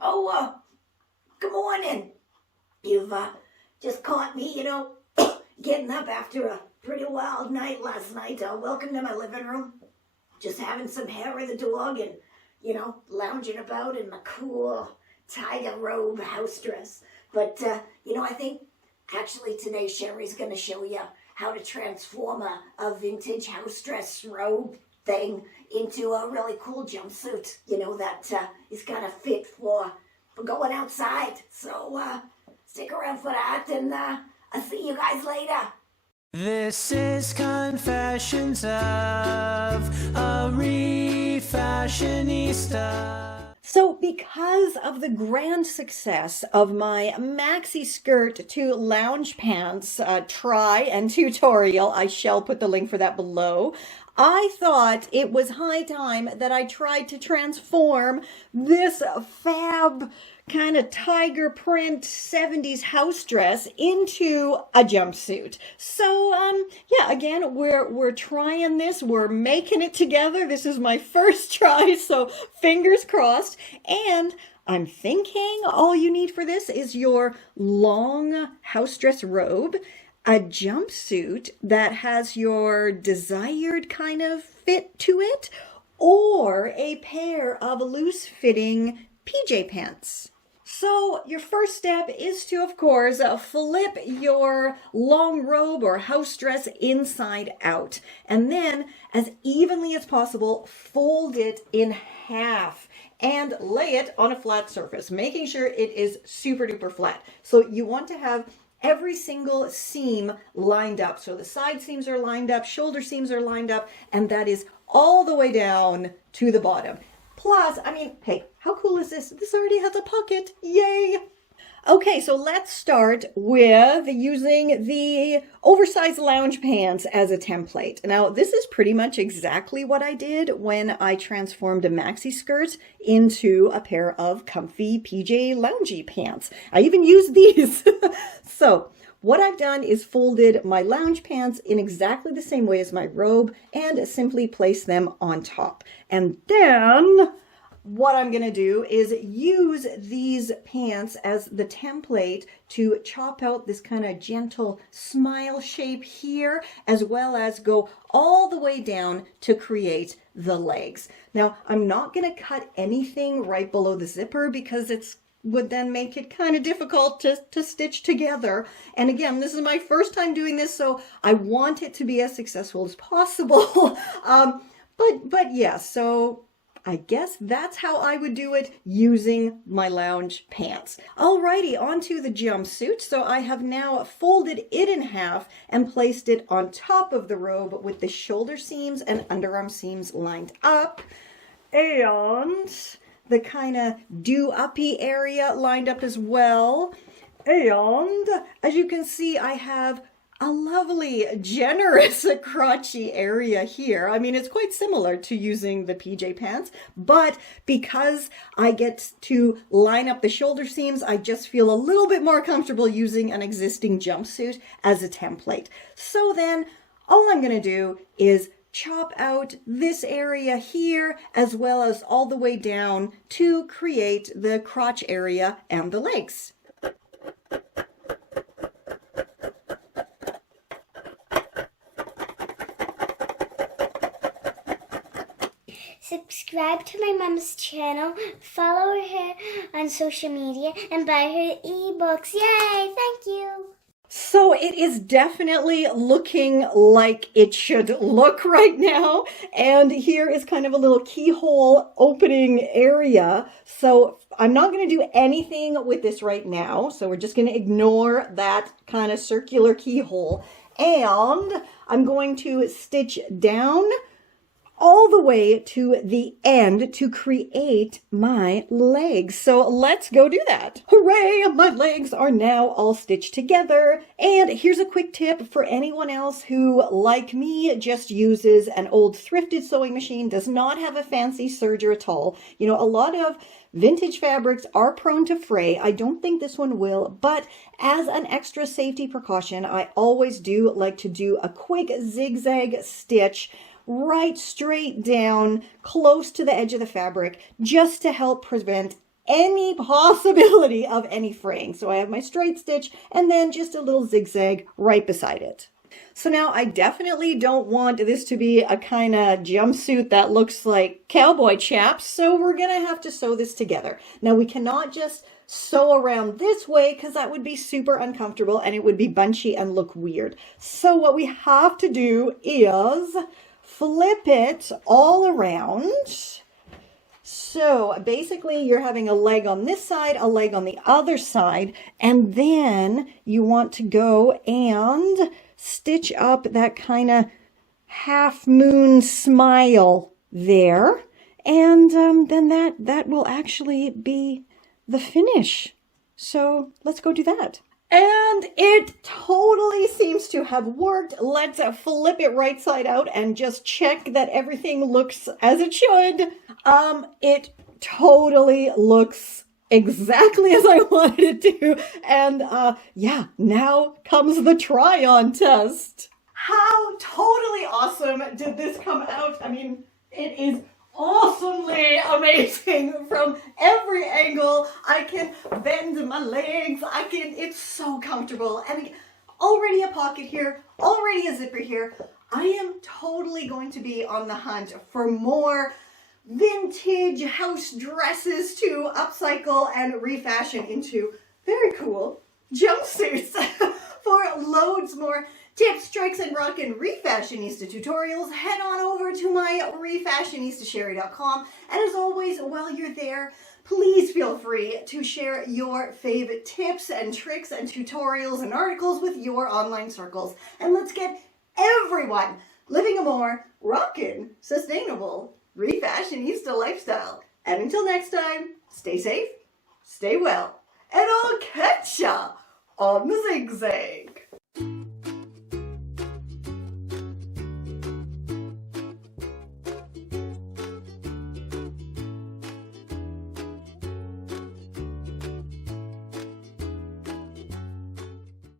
Good morning. You've just caught me, getting up after a pretty wild night last night. Welcome to my living room. Just having some hair with the dog and, lounging about in my cool tiger robe house dress. But, I think actually today Sherry's going to show you how to transform a vintage house dress robe thing into a really cool jumpsuit, that is going to fit for going outside. So stick around for that, and I'll see you guys later. This is Confessions of a Refashionista. So because of the grand success of my maxi skirt to lounge pants try and tutorial, I shall put the link for that below, I thought it was high time that I tried to transform this fab kind of tiger print 70s house dress into a jumpsuit. So yeah, again, we're trying this, we're making it together. This is my first try, so fingers crossed. And I'm thinking all you need for this is your long house dress robe, a jumpsuit that has your desired kind of fit to it, or a pair of loose-fitting PJ pants. So your first step is to, of course, flip your long robe or house dress inside out, and then as evenly as possible, fold it in half and lay it on a flat surface, making sure it is super duper flat. So you want to have every single seam lined up. So the side seams are lined up, shoulder seams are lined up, and that is all the way down to the bottom. Plus, hey, how cool is this? This already has a pocket. Yay! Okay, so let's start with using the oversized lounge pants as a template. Now, this is pretty much exactly what I did when I transformed a maxi skirt into a pair of comfy PJ loungy pants. I even used these. So what I've done is folded my lounge pants in exactly the same way as my robe and simply place them on top. And then what I'm going to do is use these pants as the template to chop out this kind of gentle smile shape here, as well as go all the way down to create the legs. Now, I'm not going to cut anything right below the zipper because it would then make it kind of difficult to stitch together. And again, this is my first time doing this, so I want it to be as successful as possible. But yeah, so I guess that's how I would do it using my lounge pants. Alrighty, onto the jumpsuit. So I have now folded it in half and placed it on top of the robe with the shoulder seams and underarm seams lined up. And the kind of do-uppy area lined up as well. And as you can see, I have a lovely, generous, crotchy area here. It's quite similar to using the PJ pants, but because I get to line up the shoulder seams, I just feel a little bit more comfortable using an existing jumpsuit as a template. So then all I'm going to do is chop out this area here as well as all the way down to create the crotch area and the legs. Subscribe to my mom's channel, follow her on social media, and buy her ebooks. Yay! Thank you! So it is definitely looking like it should look right now. And here is kind of a little keyhole opening area. So I'm not going to do anything with this right now. So we're just going to ignore that kind of circular keyhole. And I'm going to stitch down all the way to the end to create my legs. So let's go do that. Hooray! My legs are now all stitched together. And here's a quick tip for anyone else who, like me, just uses an old thrifted sewing machine, does not have a fancy serger at all. A lot of vintage fabrics are prone to fray. I don't think this one will, but as an extra safety precaution, I always do like to do a quick zigzag stitch right straight down close to the edge of the fabric just to help prevent any possibility of any fraying. So I have my straight stitch and then just a little zigzag right beside it. So now I definitely don't want this to be a kind of jumpsuit that looks like cowboy chaps. So we're going to have to sew this together. Now we cannot just sew around this way because that would be super uncomfortable and it would be bunchy and look weird. So what we have to do is flip it all around. So basically you're having a leg on this side, a leg on the other side, and then you want to go and stitch up that kind of half moon smile there. And then that will actually be the finish. So let's go do that. And it totally seems to have worked. Let's flip it right side out and just check that everything looks as it should. It totally looks exactly as I wanted it to. And yeah, now comes the try-on test. How totally awesome did this come out? I mean, it is awesomely amazing from every angle. I can bend my legs. It's so comfortable. And already a pocket here, already a zipper here. I am totally going to be on the hunt for more vintage house dresses to upcycle and refashion into very cool jumpsuits. For loads more tips, tricks, and rockin' Refashionista tutorials, head on over to my refashionistasherry.com. And as always, while you're there, please feel free to share your favorite tips and tricks and tutorials and articles with your online circles. And let's get everyone living a more rockin', sustainable Refashionista lifestyle. And until next time, stay safe, stay well, and I'll catch ya on the zigzag.